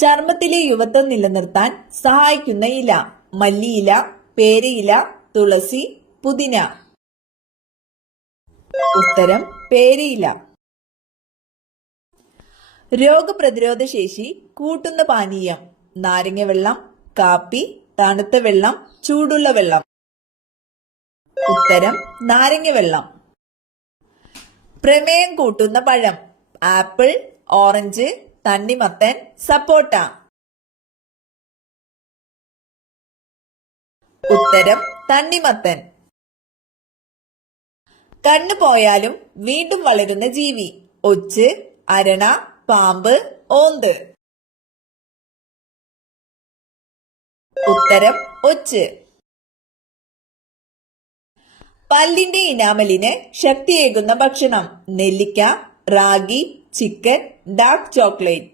ചർമ്മത്തിലെ യുവത്വം നിലനിർത്താൻ സഹായിക്കുന്ന ഇല: മല്ലിയില, പേരയില, തുളസി, പുതിന. ഉത്തരം പേരയില. രോഗപ്രതിരോധ ശേഷി കൂട്ടുന്ന പാനീയം: നാരങ്ങ വെള്ളം, കാപ്പി, തണുത്ത വെള്ളം, ചൂടുള്ള വെള്ളം. ഉത്തരം നാരങ്ങ വെള്ളം. പ്രമേയം കൂട്ടുന്ന പഴം: ആപ്പിൾ, ഓറഞ്ച്, തണ്ണിമത്തൻ, സപ്പോട്ട. ഉത്തരം തണ്ണിമത്തൻ. കണ്ണു പോയാലും വീണ്ടും വളരുന്ന ജീവി: ഒച്ച്, അരണ, പാമ്പ്, ഓന്ത്. ഉത്തരം ഒച്ച്. പല്ലിന്റെ ഇനാമലിന് ശക്തിയേകുന്ന ഭക്ഷണം: നെല്ലിക്ക, റാഗി, ചിക്കൻ, ഡാർക്ക് ചോക്ലേറ്റ്.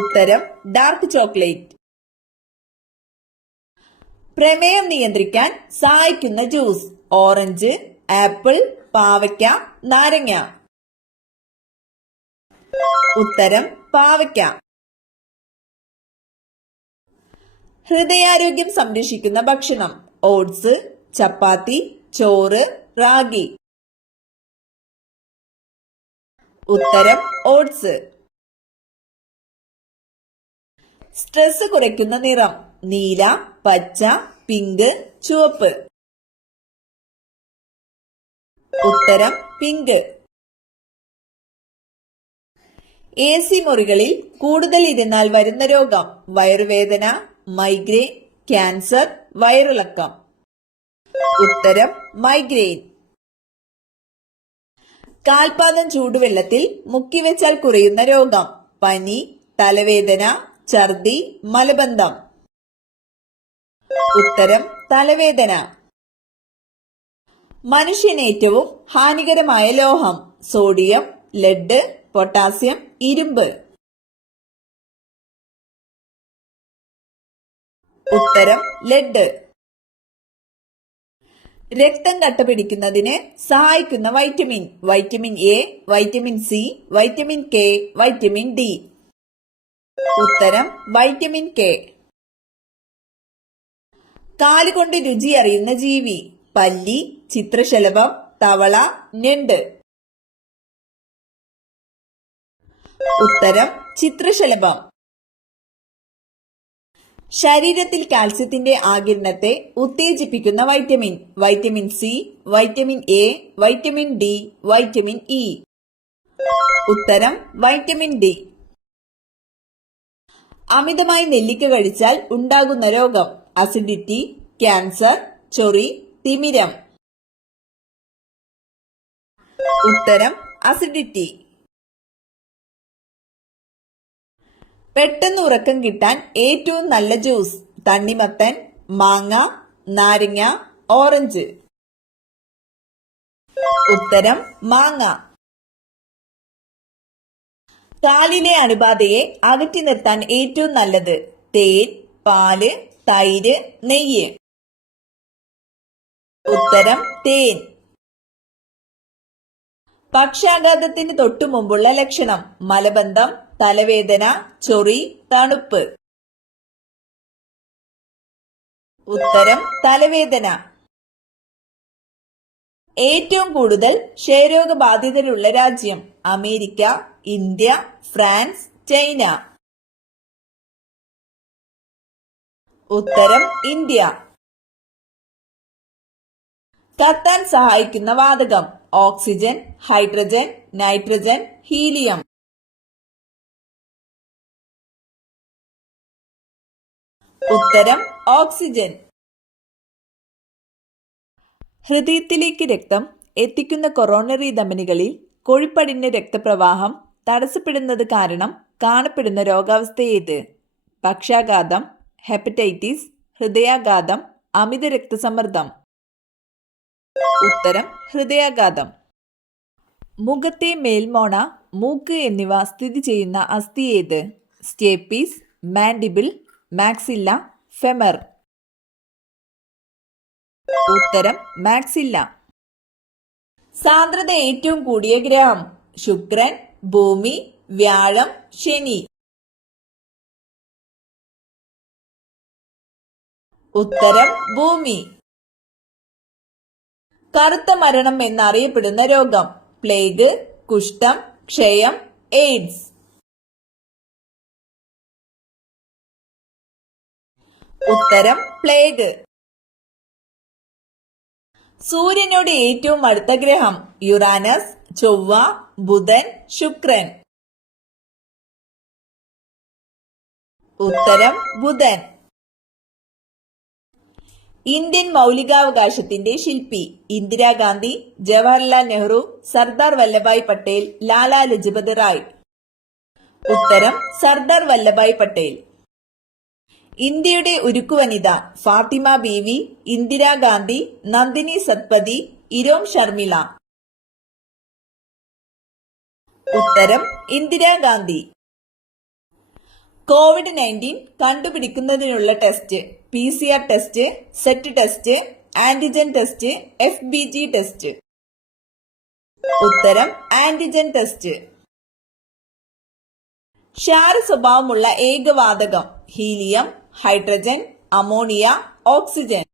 ഉത്തരം ഡാർക്ക് ചോക്ലേറ്റ്. പ്രമേയം നിയന്ത്രിക്കാൻ സഹായിക്കുന്ന ജ്യൂസ്: ഓറഞ്ച്, ആപ്പിൾ, പാവയ്ക്ക, നാരങ്ങ. ഉത്തരം പാവയ്ക്ക. ഹൃദയാരോഗ്യം സംരക്ഷിക്കുന്ന ഭക്ഷണം: ഓട്സ്, ചപ്പാത്തി, ചോറ്, റാഗി. ഉത്തരം ഓട്സ്. സ്ട്രെസ് കുറയ്ക്കുന്ന നിറം: നീല, പച്ച, പിങ്ക്, ചുവപ്പ്. ഉത്തരം പിങ്ക്. AC മുറികളിൽ കൂടുതൽ ഇരുന്നാൽ വരുന്ന രോഗം: വയറുവേദന, മൈഗ്രെയിൻ, ക്യാൻസർ, വയറിളക്കം. ഉത്തരം മൈഗ്രെയിൻ. കാൽപാദം ചൂടുവെള്ളത്തിൽ മുക്കിവെച്ചാൽ കുറയുന്ന രോഗം: പനി, തലവേദന, ഛർദി, മലബന്ധം. ഉത്തരം തലവേദന. മനുഷ്യന് ഏറ്റവും ഹാനികരമായ ലോഹം: സോഡിയം, ലെഡ്, പൊട്ടാസ്യം, ഇരുമ്പ്. ഉത്തരം ലെഡ്. രക്തം കട്ടപിടിക്കുന്നതിന് സഹായിക്കുന്ന vitamin: vitamin A, vitamin C, vitamin K, vitamin D. ഉത്തരം വൈറ്റമിൻ കെ. കാലുകൊണ്ട് രുചി അറിയുന്ന ജീവി: പല്ലി, ചിത്രശലഭം, തവള, ഞണ്ട്. ഉത്തരം ചിത്രശലഭം. ശരീരത്തിൽ കാൽസ്യത്തിന്റെ ആഗിരണത്തെ ഉത്തേജിപ്പിക്കുന്ന vitamin: vitamin C, vitamin A, vitamin D, vitamin E. ഉത്തരം വൈറ്റമിൻ ഡി. അമിതമായി നെല്ലിക്ക കഴിച്ചാൽ ഉണ്ടാകുന്ന രോഗം: അസിഡിറ്റി, ക്യാൻസർ, ചൊറി, തിമിരം. ഉത്തരം അസിഡിറ്റി. പെട്ടെന്ന് ഉറക്കം കിട്ടാൻ ഏറ്റവും നല്ല ജ്യൂസ്: തണ്ണിമത്തൻ, മാങ്ങ, നാരങ്ങ, ഓറഞ്ച്. ഉത്തരം മാങ്ങ. കാലിലെ അണുബാധയെ അകറ്റി നിർത്താൻ ഏറ്റവും നല്ലത്: തേൻ, പാല്, തൈര്, നെയ്യ്. ഉത്തരം തേൻ. പക്ഷാഘാതത്തിന് തൊട്ടു മുമ്പുള്ള ലക്ഷണം: മലബന്ധം, തലവേദന, ചൊറി, തണുപ്പ്. ഉത്തരം തലവേദന. ഏറ്റവും കൂടുതൽ ക്ഷയരോഗബാധിതരുള്ള രാജ്യം: അമേരിക്ക, ഇന്ത്യ, ഫ്രാൻസ്, ചൈന. ഉത്തരം ഇന്ത്യ. കത്താൻ സഹായിക്കുന്ന വാതകം: ഓക്സിജൻ, ഹൈഡ്രജൻ, നൈട്രജൻ, ഹീലിയം. ഉത്തരം ഓക്സിജൻ. ഹൃദയത്തിലേക്ക് രക്തം എത്തിക്കുന്ന കൊറോണറി ധമനികളിൽ കൊഴുപ്പടിഞ്ഞ രക്തപ്രവാഹം തടസ്സപ്പെടുന്നത് കാരണം കാണപ്പെടുന്ന രോഗാവസ്ഥ ഏത്? പക്ഷാഘാതം, ഹെപ്പറ്റൈറ്റിസ്, ഹൃദയാഘാതം, അമിത രക്തസമ്മർദ്ദം. ഉത്തരം ഹൃദയാഘാതം. മുഖത്തെ മേൽമോണ, മൂക്ക് എന്നിവ സ്ഥിതി ചെയ്യുന്ന അസ്ഥി ഏത്? Stapes, mandible, maxilla, femur. ഉത്തരം മാക്സില്ല. സാന്ദ്രത ഏറ്റവും കൂടിയ ഗ്രഹം: ശുക്രൻ, ഭൂമി, വ്യാഴം, ശനി. ഉത്തരം ഭൂമി. കറുത്ത മരണം എന്നറിയപ്പെടുന്ന രോഗം? പ്ലേഗ്, കുഷ്ഠം, ക്ഷയം, എയ്ഡ്സ്. ഉത്തരം പ്ലേഗ്. സൂര്യനോട് ഏറ്റവും അടുത്ത ഗ്രഹം? യുറാനസ്, ചൊവ്വ, ബുധൻ, ശുക്രൻ. ഉത്തരം ബുധൻ. ഇന്ത്യൻ മൗലികാവകാശത്തിന്റെ ശില്പി? ഇന്ദിരാഗാന്ധി, ജവഹർലാൽ നെഹ്റു, സർദാർ വല്ലഭായ് പട്ടേൽ, ലാലാ ലജ്പത് റായ്. ഉത്തരം സർദാർ വല്ലഭായ് പട്ടേൽ. ഇന്ത്യയുടെ ഉരുക്കുവനിത? ഫാത്തിമ ബീവി, ഇന്ദിരാഗാന്ധി, നന്ദിനി സത്പതി, ഇരോം ശർമിള. ഉത്തരം Indira Gandhi. COVID-19 കണ്ടുപിടിക്കുന്നതിനുള്ള test? PCR test, set test, antigen test, FBG test. ഉത്തരം ആന്റിജൻ ടെസ്റ്റ്. ക്ഷാര സ്വഭാവമുള്ള ഏകവാതകം? Helium, hydrogen, ammonia, oxygen.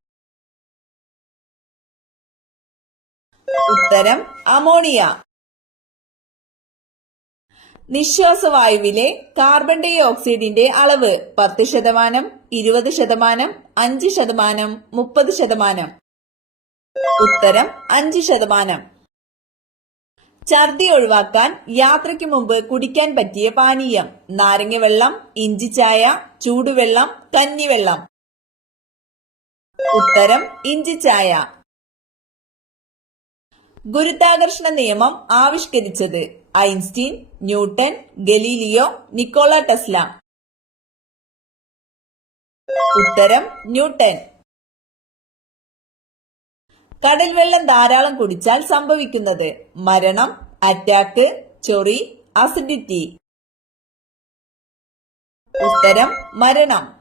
ഉത്തരം അമോണിയ. നിശ്വാസവായുവിലെ കാർബൺ ഡൈ ഓക്സൈഡിന്റെ അളവ്? 10%, 20%, 5%, 30%. ഉത്തരം 5%. ഛർദി ഒഴിവാക്കാൻ യാത്രയ്ക്ക് മുമ്പ് കുടിക്കാൻ പറ്റിയ പാനീയം? നാരങ്ങവെള്ളം, ഇഞ്ചിച്ചായ, ചൂടുവെള്ളം, കഞ്ഞിവെള്ളം. ഉത്തരം ഇഞ്ചിച്ചായ. ഗുരുത്വാകർഷണ നിയമം ആവിഷ്കരിച്ചത്? Einstein, Newton, Galileo, Nikola Tesla. ഉത്തരം ന്യൂട്ടൺ. കടൽ വെള്ളം ധാരാളം കുടിച്ചാൽ സംഭവിക്കുന്നത്? മരണം, അറ്റാക്ക്, ചൊറി, അസിഡിറ്റി. ഉത്തരം മരണം.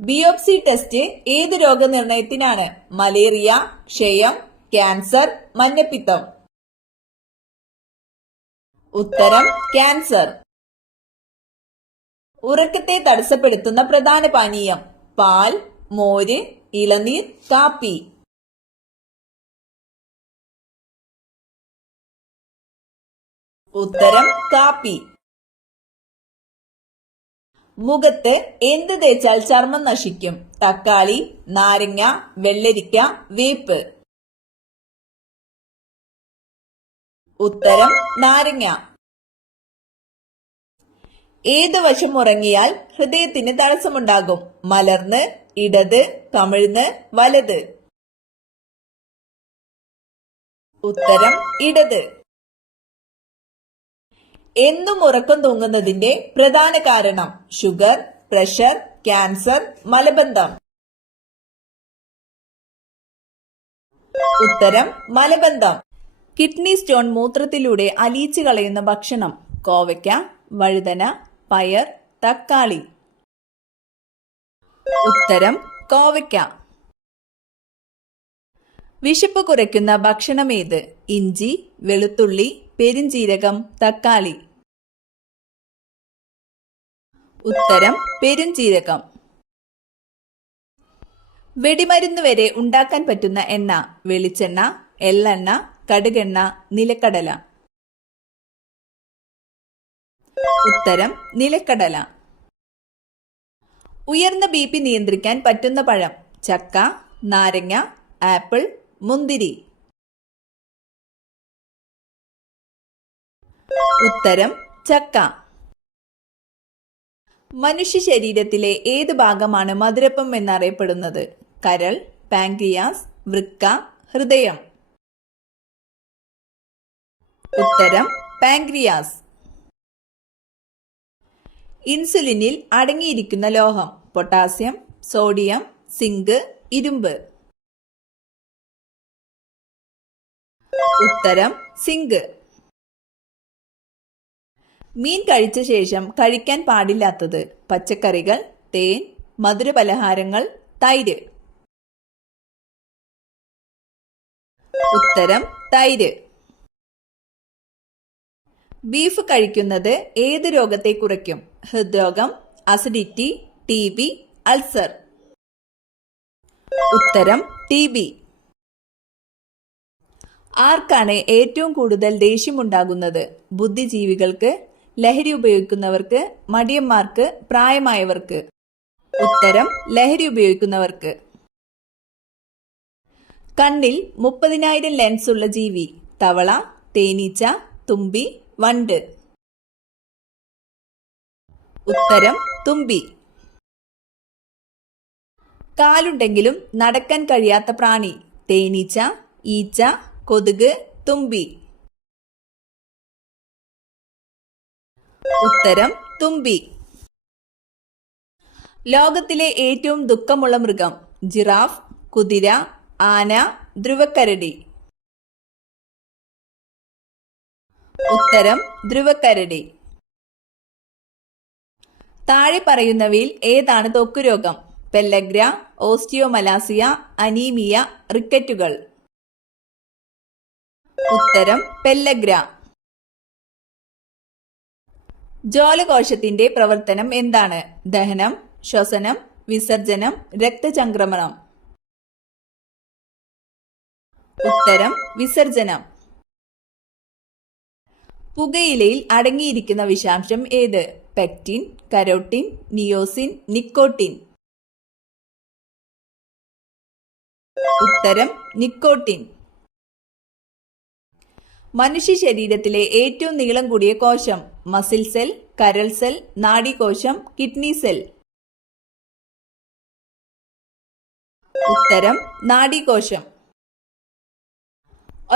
ബിയോപ്സി ടെസ്റ്റ് ഏത് രോഗനിർണയത്തിനാണ്? മലേറിയ, ക്ഷയം, ക്യാൻസർ, മഞ്ഞപ്പിത്തം. ഉത്തരം ക്യാൻസർ. ഉറക്കത്തെ തടസ്സപ്പെടുത്തുന്ന പ്രധാന പാനീയം? പാൽ, മോര്, ഇളനീർ, കാപ്പി. ഉത്തരം കാപ്പി. മുഖത്ത് എന്ത് തേച്ചാൽ ചർമ്മം നശിക്കും? തക്കാളി, നാരങ്ങ, വെള്ളരിക്ക, വേപ്പ്. ഉത്തരം നാരങ്ങ. ഏത് വശം ഉറങ്ങിയാൽ ഹൃദയത്തിന് തടസ്സമുണ്ടാകും? മലർന്ന്, ഇടത്, കമിഴ്ന്ന്, വലത്. ഉത്തരം ഇടത്. എന്നും ഉറക്കം തൂങ്ങുന്നതിന്റെ പ്രധാന കാരണം? ഷുഗർ, പ്രഷർ, ക്യാൻസർ, മലബന്ധം. ഉത്തരം മലബന്ധം. കിഡ്നി സ്റ്റോൺ മൂത്രത്തിലൂടെ അലിയിച്ചു കളയുന്ന ഭക്ഷണം? കോവയ്ക്ക, വഴുതന, പയർ, തക്കാളി. ഉത്തരം കോവയ്ക്ക. വിശപ്പ് കുറയ്ക്കുന്ന ഭക്ഷണമേത്? ഇഞ്ചി, വെളുത്തുള്ളി, പെരിഞ്ജീരകം, തക്കാളി. ഉത്തരം പെരുംജീരകം. വെടിമരുന്ന് വരെ ഉണ്ടാക്കാൻ പറ്റുന്ന എണ്ണ? വെളിച്ചെണ്ണ, എള്ളെണ്ണ, കടുകെണ്ണ, നിലക്കടല. ഉത്തരം നിലക്കടല. ഉയർന്ന BP നിയന്ത്രിക്കാൻ പറ്റുന്ന പഴം? ചക്ക, നാരങ്ങ, ആപ്പിൾ, മുന്തിരി. ഉത്തരം ചക്ക. മനുഷ്യ ശരീരത്തിലെ ഏത് ഭാഗമാണ് മധുരപ്പം എന്നറിയപ്പെടുന്നത്? കരൾ, പാൻക്രിയാസ്, വൃക്ക, ഹൃദയം. ഉത്തരം പാൻക്രിയാസ്. ഇൻസുലിനിൽ അടങ്ങിയിരിക്കുന്ന ലോഹം? പൊട്ടാസ്യം, സോഡിയം, സിങ്ക്, ഇരുമ്പ്. ഉത്തരം സിങ്ക്. മീൻ കഴിച്ച ശേഷം കഴിക്കാൻ പാടില്ലാത്തത്? പച്ചക്കറികൾ, തേൻ, മധുരപലഹാരങ്ങൾ, തൈര്. ഉത്തരം തൈര്. ബീഫ് കഴിക്കുന്നത് ഏത് രോഗത്തെ കുറയ്ക്കും? ഹൃദ്രോഗം, അസിഡിറ്റി, TB, അൾസർ. ഉത്തരം TB. ആർക്കാണ് ഏറ്റവും കൂടുതൽ ദേഷ്യമുണ്ടാകുന്നത്? ബുദ്ധിജീവികൾക്ക്, ലഹരി ഉപയോഗിക്കുന്നവർക്ക്, മടിയന്മാർക്ക്, പ്രായമായവർക്ക്. ഉത്തരം ലഹരി ഉപയോഗിക്കുന്നവർക്ക്. കണ്ണിൽ 30,000 ലെൻസ് ഉള്ള ജീവി? തവള, തേനീച്ച, തുമ്പി, വണ്ട്. ഉത്തരം തുമ്പി. കാലുണ്ടെങ്കിലും നടക്കാൻ കഴിയാത്ത പ്രാണി? തേനീച്ച, ഈച്ച, കൊതുക്, തുമ്പി. ഉത്തരം തുമ്പി. ലോകത്തിലെ ഏറ്റവും ദുഃഖമുള്ള മൃഗം? ജിറാഫ്, കുതിര, ആന, ധ്രുവക്കരടി. ഉത്തരം ധ്രുവക്കരടി. താഴെ പറയുന്നവയിൽ ഏതാണ് ത്വക്ക് രോഗം? പെല്ലഗ്ര, ഓസ്റ്റിയോമലാസിയ, അനീമിയ, റിക്കറ്റുകൾ. ഉത്തരം പെല്ലഗ്ര. ജോലകോശത്തിന്റെ പ്രവർത്തനം എന്താണ്? ദഹനം, ശ്വസനം, വിസർജനം, രക്തചംക്രമണം. ഉത്തരം വിസർജനം. പുകയിലയിൽ അടങ്ങിയിരിക്കുന്ന വിഷാംശം ഏത്? Pectin, carotene, niacin, nicotine. ഉത്തരം നിക്കോട്ടിൻ. മനുഷ്യ ശരീരത്തിലെ ഏറ്റവും നീളം കൂടിയ കോശം? മസിൽ സെൽ, കരൾ സെൽ, നാഡീകോശം, കിഡ്നി സെൽ. ഉത്തരം നാഡീകോശം.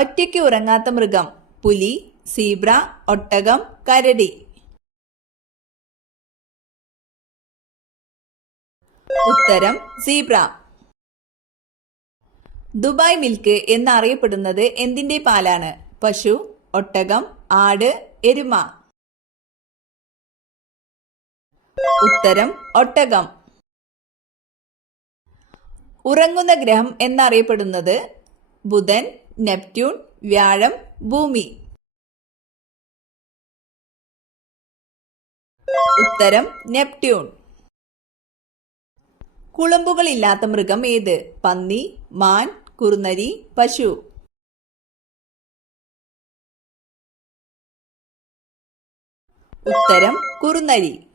ഒറ്റയ്ക്ക് ഉറങ്ങാത്ത മൃഗം? പുലി, സീബ്ര, ഒട്ടകം, കരടി. ഉത്തരം സീബ്ര. ദുബായ് മിൽക്ക് എന്നറിയപ്പെടുന്നത് എന്തിന്റെ പാലാണ്? പശു, ഒട്ടകം, ആട്, എരുമ. ഉത്തരം ഒട്ടകം. ഉറങ്ങുന്ന ഗ്രഹം എന്നറിയപ്പെടുന്നത്? ബുധൻ, നെപ്റ്റ്യൂൺ, വ്യാഴം, ഭൂമി. ഉത്തരം നെപ്റ്റ്യൂൺ. കുളമ്പുകളില്ലാത്ത മൃഗം ഏത്? പന്നി, മാൻ, കുറുനരി, പശു. ഉത്തരം കുറുനരി.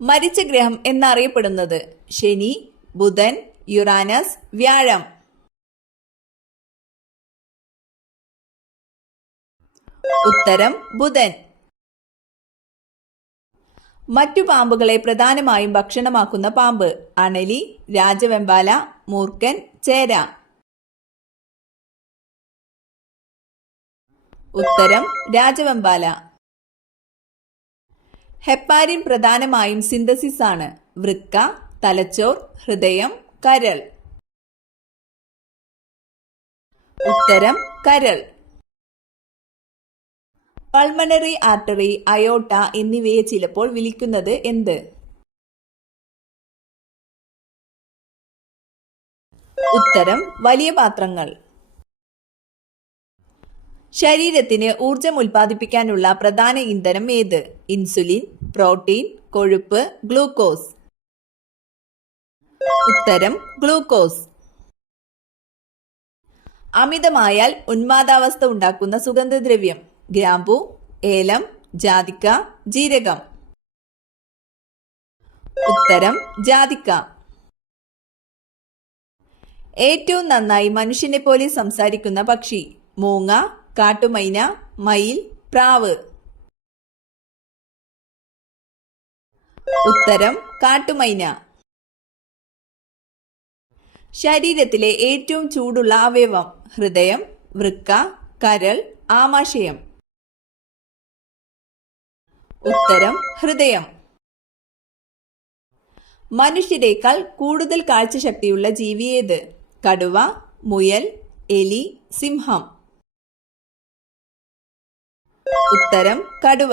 മരിച്ച ഗ്രഹം എന്നറിയപ്പെടുന്നത്? ശനി, ബുധൻ, യുറാനസ്, വ്യാഴം. ഉത്തരം ബുധൻ. മറ്റു പാമ്പുകളെ പ്രധാനമായും ഭക്ഷണമാക്കുന്ന പാമ്പ്? അണലി, രാജവെമ്പാല, മൂർഖൻ, ചേര. ഉത്തരം രാജവെമ്പാല. ഹെപ്പാരിൻ പ്രധാനമായും സിന്തസിസ് ആണ്? വൃക്ക, തലച്ചോർ, ഹൃദയം, കരൾ. ഉത്തരം കരൾ. പൾമണറി ആർട്ടറി, അയോട്ട എന്നിവയെ ചിലപ്പോൾ വിളിക്കുന്നത് എന്ത്? ഉത്തരം വലിയ പാത്രങ്ങൾ. ശരീരത്തിന് ഊർജം ഉൽപ്പാദിപ്പിക്കാനുള്ള പ്രധാന ഇന്ധനം ഏത്? ഇൻസുലിൻ, പ്രോട്ടീൻ, കൊഴുപ്പ്, ഗ്ലൂക്കോസ്. ഉത്തരം ഗ്ലൂക്കോസ്. അമിതമായാൽ ഉന്മാദാവസ്ഥ ഉണ്ടാക്കുന്ന സുഗന്ധദ്രവ്യം? ഗ്രാമ്പു, ഏലം, ജാതിക്ക, ജീരകം. ഉത്തരം ജാതിക്ക. ഏറ്റവും നന്നായി മനുഷ്യനെ പോലെ സംസാരിക്കുന്ന പക്ഷി? മൂങ്ങ, കാട്ടുമൈന, മയിൽ, പ്രാവ്. ഉത്തരം കാട്ടുമൈന. ശരീരത്തിലെ ഏറ്റവും ചൂടുള്ള അവയവം? ഹൃദയം, വൃക്ക, കരൾ, ആമാശയം. ഉത്തരം ഹൃദയം. മനുഷ്യരെക്കാൾ കൂടുതൽ കാഴ്ചശക്തിയുള്ള ജീവി ഏത്? കടുവ, മുയൽ, എലി, സിംഹം. ഉത്തരം കടുവ.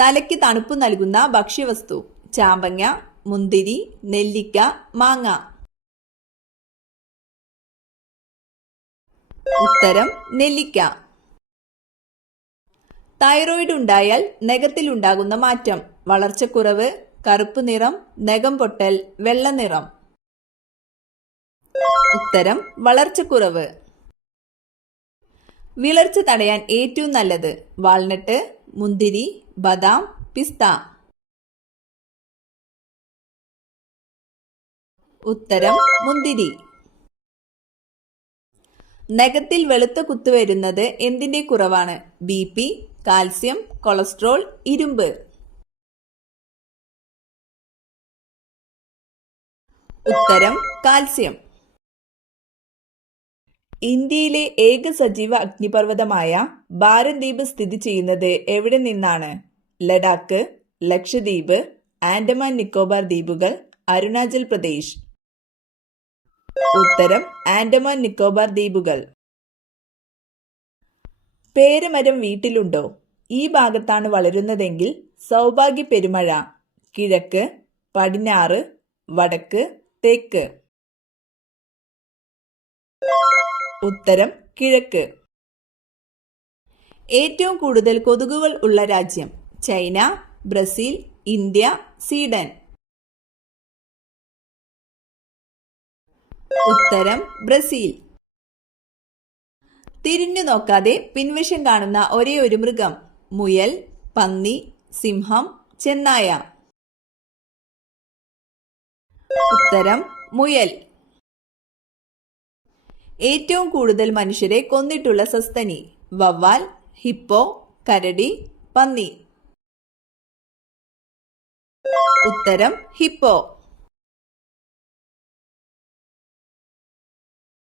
തലയ്ക്ക് തണുപ്പ് നൽകുന്ന ഭക്ഷ്യവസ്തു? ചാമ്പങ്ങ, മുന്തിരി, നെല്ലിക്ക, മാങ്ങ. ഉത്തരം നെല്ലിക്ക. തൈറോയിഡ് ഉണ്ടായാൽ നഖത്തിലുണ്ടാകുന്ന മാറ്റം. വളർച്ചക്കുറവ്, കറുപ്പ് നിറം, നഖം പൊട്ടൽ, വെള്ള നിറം. ഉത്തരം വളർച്ചക്കുറവ്. വിളർച്ച തടയാൻ ഏറ്റവും നല്ലത്. വാൾനട്ട്, മുന്തിരി, ബദാം, പിസ്ത. ഉത്തരം മുന്തിരി. നഖത്തിൽ വെളുത്ത കുത്ത് വരുന്നത് എന്തിന്റെ കുറവാണ്? BP, കാൽസ്യം, കൊളസ്ട്രോൾ, ഇരുമ്പ്. ഉത്തരം കാൽസ്യം. ഇന്ത്യയിലെ ഏക സജീവ അഗ്നിപർവ്വതമായ ബാരദ്വീപ് സ്ഥിതി ചെയ്യുന്നത് എവിടെ നിന്നാണ്? ലഡാക്ക്, ലക്ഷദ്വീപ്, ആൻഡമാൻ നിക്കോബാർ ദ്വീപുകൾ, അരുണാചൽ പ്രദേശ്. ഉത്തരം ആൻഡമാൻ നിക്കോബാർ ദ്വീപുകൾ. പേരമരം വീട്ടിലുണ്ടോ? ഈ ഭാഗത്താണ് വളരുന്നതെങ്കിൽ സൗഭാഗ്യ പെരുമഴ. കിഴക്ക്, പടിഞ്ഞാറ്, വടക്ക്, തെക്ക്. ഉത്തരം കിഴക്ക്. ഏറ്റവും കൂടുതൽ കൊതുകുകൾ ഉള്ള രാജ്യം? China, Brazil, India, Sweden. ഉത്തരം ബ്രസീൽ. തിരിഞ്ഞു നോക്കാതെ പിൻവശം കാണുന്ന ഒരേ ഒരു മൃഗം? മുയൽ, പന്നി, സിംഹം, ചെന്നായ. ഉത്തരം മുയൽ. ഏറ്റവും കൂടുതൽ മനുഷ്യരെ കൊന്നിട്ടുള്ള സസ്തനി? വവ്വാൽ, ഹിപ്പോ, കരടി, പന്നി. ഉത്തരം ഹിപ്പോ.